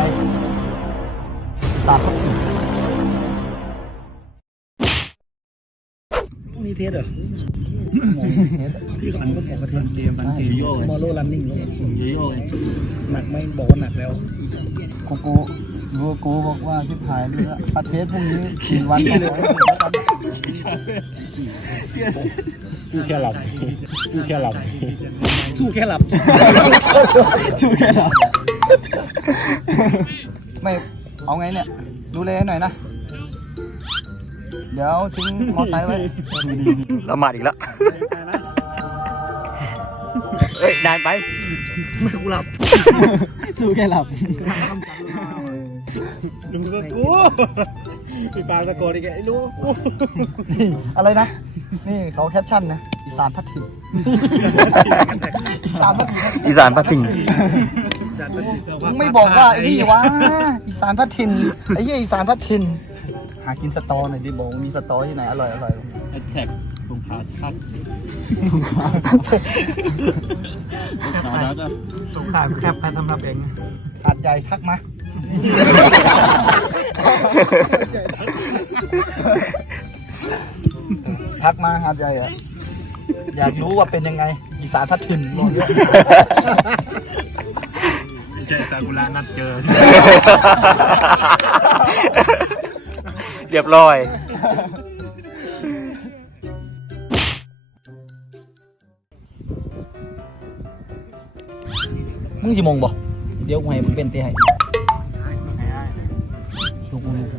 ไงสารพัดถิ่นพรุ่งนี้เทสเหรอพี่กำลังก็บอกว่าเทสเกมบันเกมมอลโลรันนิ่งหนักไหม่บอกว่าหนักแล้วกูกูรู้ว่ากูบอกว่าที่ถ่ายเรือประเทศพรุ่งนี้สี่วันต่อไปสู้แค่หลับสู้แค่หลับสู้แค่หลับสู้แค่เรา ไม่เอาไงเนี่ย ดูแลหน่อยนะ เดี๋ยวทิ้งมอไซค์ไว้ ละหมาดอีกแล้วเอ้ยนานไป ไม่กูหลับ สู้แค่หลับดูก็กูพี่ปาตะโกนอีกไอ้รู้กูอะไรนะ นี่เขาแคปชั่นนะ อีสานพัดถิ่นอีสานพัดถิ่นอีสานพัดถิ่ งมึงไม่บอกว่าไอ้นี่วะอีสานพัดถิ่นไอ้เหี้ยอีสานพัดถิ่นหากินสตอหน่อยดิบอกว่ามีสตอที่ไหนอร่อยอร่อยแอทแท็กลงขาทัดขาทัดอะสงขามแคบใครทำทำเองหาดใหญ่ทักมาทักมาหาดใหญ่อะอยากรู้ว่าเป็นยังไงอีสานพัดถิ่นบอก เยอะไม่ใช่ซากุระนัดเจอ เรียบร้อย มึงสิมงบ่ เดี๋ยวกูให้มึงเป็นเตะให้ดูกูดูกู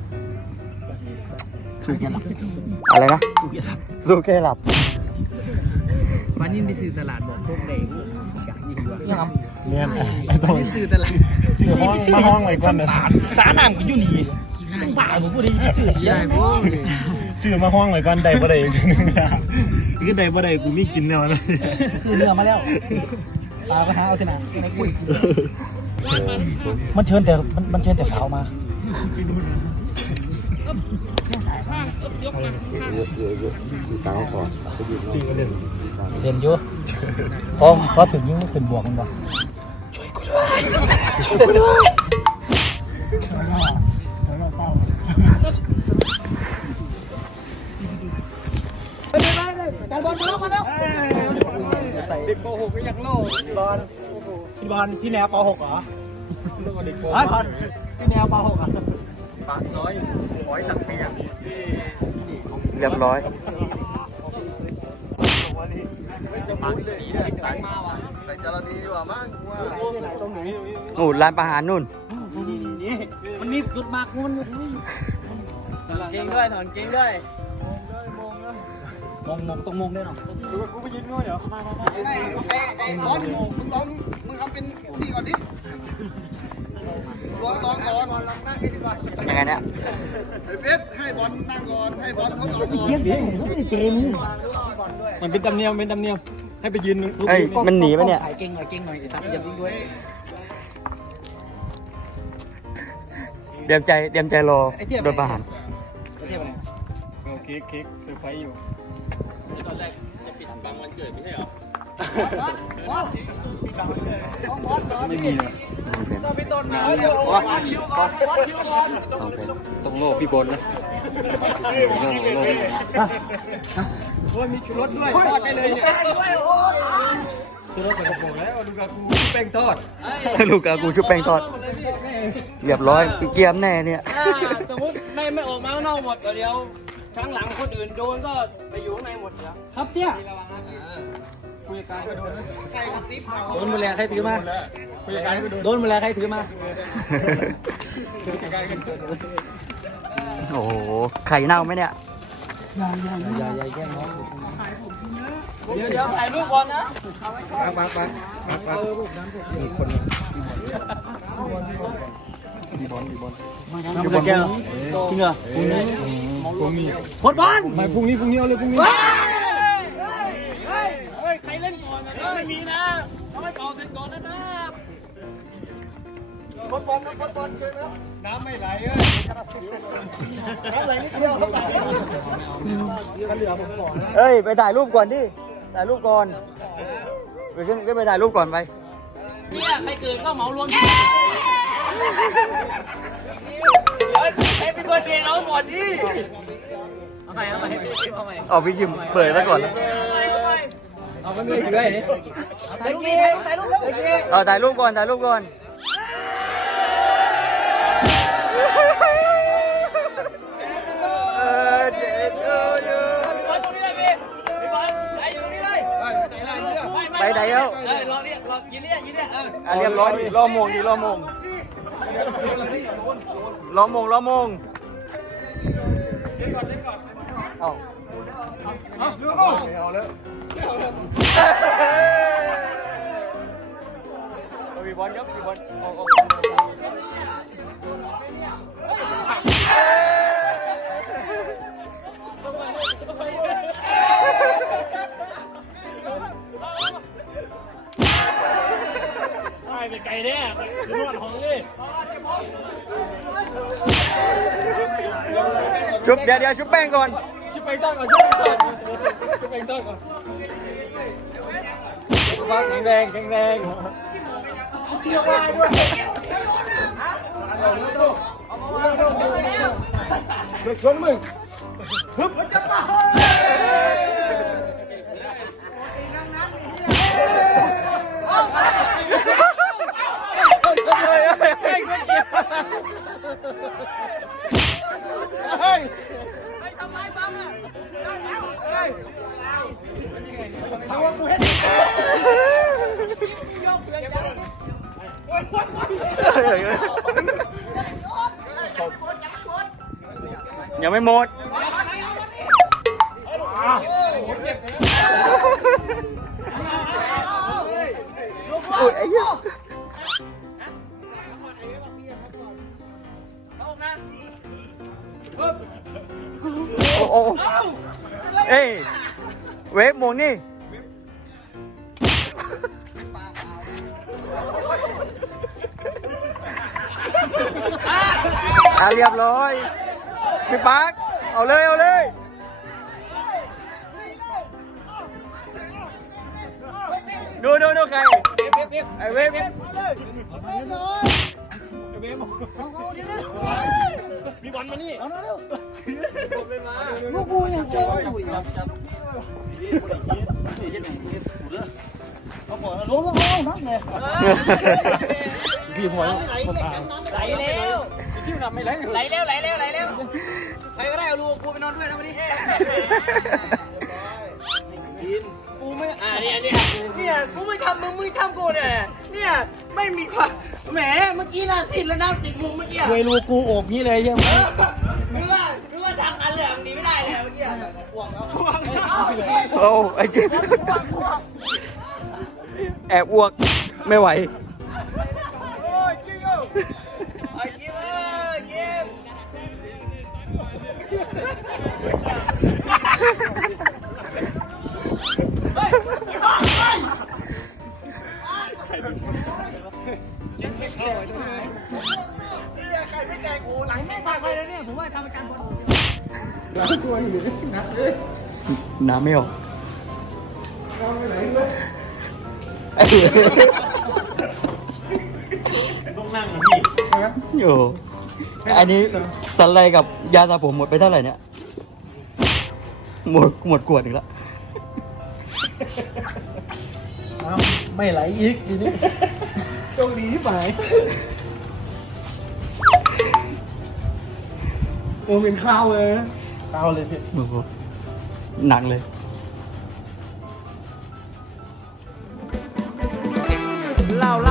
สู้แค่หลับอะไรนะ สู้แค่หลับ วันนี้ไปซื้อตลาดบอกต้มแดงกะ ยิ่งกว่ายังครับเนี่ยไอ้ตรงซื้อตลาดชื่อห้องมาห้องไว้ก่อนนะสาน้ำก็อยู่นี่มึงบ้าผมพูดได้ชื่อเสียได้อมาห้องไว้ก่อนได้บ่ได้คือได้บ่ได้กูมีกินแนวเลยซื้อเนื้อมาแล้วตาก็หาเอาที่ไหนในกุ้ยมันเชิญแต่มันเชิญแต่สาวมา เรียนเยอะพอพอถึงยิ่งขึ้นบวกมันบ่เด็กป .6 ก็ยังโล่พี่บอลพี่บอลพี่แนวป .6 เหรอเด็กป .6 พี่แนวป .6 อะ เรียบร้อยใส่จารดีดีกว่ามั้งว่าตรงไหนนู่นร้านประหารนู่นนี่มันมีจุดมากมันเก่งด้วยถอนเก่งด้วยมงมงต้องมงแน่นอนไอ้ไอ้บอลมึงลองมึงทำเป็นนี่ก่อนดิ ลองลองก่อนบอลลองนั่งให้ดีกว่ายังไงเนี่ยไอ้เฟสให้บอลนั่งก่อนให้บอลเขาลองก่อนเทียบดิไม่ได้เกมมันเป็นตำเนียมเป็นตำเนียมให้ไปยืนเฮ้ยมันหนีปะเนี่ยถ่ายเก่งหน่อยเก่งหน่อยไอ้ตัดอย่างนี้ด้วยเตรียมใจเตรียมใจรอโดนประหารเทียบอะไรเค้กเค้กเซอร์ไพรส์อยู่ไม่ ไม่มีเลยต้องโลกพี่บนนะโอ้ยมีชูรสด้วยทอดได้เลยเนี่ยลูกกับกูชุบแป้งทอดเรียบร้อยปีเกียมแน่เนี่ยสมมติไม่ไม่ออกมาข้างนอกหมดเดี๋ยวข้างหลังคนอื่นโดนก็ไปอยู่ข้างในหมดแล้วครับเตี้ย คุยกันก็โดนโดนมือแรงใครถือมาโดนมือแรงใครถือมาโอ้โหไข่เน่าไหมเนี่ยอย่าอย่าแย่งน้องเดี๋ยวเดี๋ยวถ่ายรูปก่อนนะน้ำแก้วจริงเหรอพรุ่งนี้โคตรบอลไม่พรุ่งนี้พรุ่งนี้เอาเลยพรุ่งนี้เฮ้ยเฮ้ย ใครเล่นก่อนนะไม่มีนะต้องให้เป่าเสร็จก่อนนะนะบอลบอลนะบอลบอลเชิญครับน้ำไม่ไหลเอ้ยน้ำไหลนิดเดียวครับเฮ้ยไปถ่ายรูปก่อนดิถ่ายรูปก่อนไปขึ้นขึ้นไปถ่ายรูปก่อนไปเนี่ยใครเกิดก็เหมารวมให้พี่เบิร์ดเดย์น้องก่อนดิเอาใหม่เอาใหม่เอาใหม่เอาพี่ยิมเปิดซะก่อนเอาไม่มีถือไอ้นี่ถ่ายรูปนี่ถ่ายรูปแล้วเอาถ่ายรูปก่อนถ่ายรูปก่อนเออเด็ดเออเยอะพี่บอลตรงนี้เลยพี่พี่บอลไปอยู่ตรงนี้เลยไปไหนแล้วเออรอเนี่ยรอยืนเนี่ยยืนเนี่ยเอออะเรียบร้อยดิล้อมงดิล้อมงล้อมงล้อมงเอา เอาพี่บอลครับพี่บอลเอาเอาไปไกลแน่คือนวดห้องเลยชุบเดี๋ยวเดี๋ยวชุบแป้งก่อน ชุบไปต้อนก่อนชุบไปต้อนชุบไปต้งก่อนแข็งแรงแข็งแรงเที่ยวไปด้วยชวนมึงไม่หมดอุ๊ยไอ้เหี้ยโอ้โอ้เอ้ยเวฟโมนี่ อะเรียบร้อยพี่ปาร์คเอาเลย เอาเลยดูดูดูใครไอ้เวฟพี่บอลมานี่ลูกกูยังเจออยู่อีกเขาบอกล้วงล้วงนักเลย พี่หัวไหลเร็วพี่นำไม่ไหลไหลเร็วไหลเร็วไหลเร็วใครก็ได้เอาลูกกูไปนอนด้วยนะวันนี้กูไม่อ่าเนี่ยเนี่ยเนี่ยกูไม่ทำมึงไม่ทำกูเนี่ยเนี่ยไม่มีความแหมเมื่อกี้น่าติดแล้วนะติดมุมเมื่อกี้เคยรู้กูโอบงี้เลยใช่ไหมนึกว่านึกว่าทางอันเหลืองหนีไม่ได้เลยเมื่อกี้ห่วงแล้วห่วงแล้วโอ้ไอ้เก็บแอบอ้วกไม่ไหว น้ำไม่ออกไอ้ต้องนั่งนะพี่โย่อันนี้สันไลกับยาสระผมหมดไปเท่าไหร่เนี่ย หมดหมดขวดอีกแล้วน้ำไม่ไหลอีกทีนี้โชคดีไหมโอ้เป็นข้าวเลยนะ ข้าวเลยพี่โอ้โหหนักเลย เล่าเล่า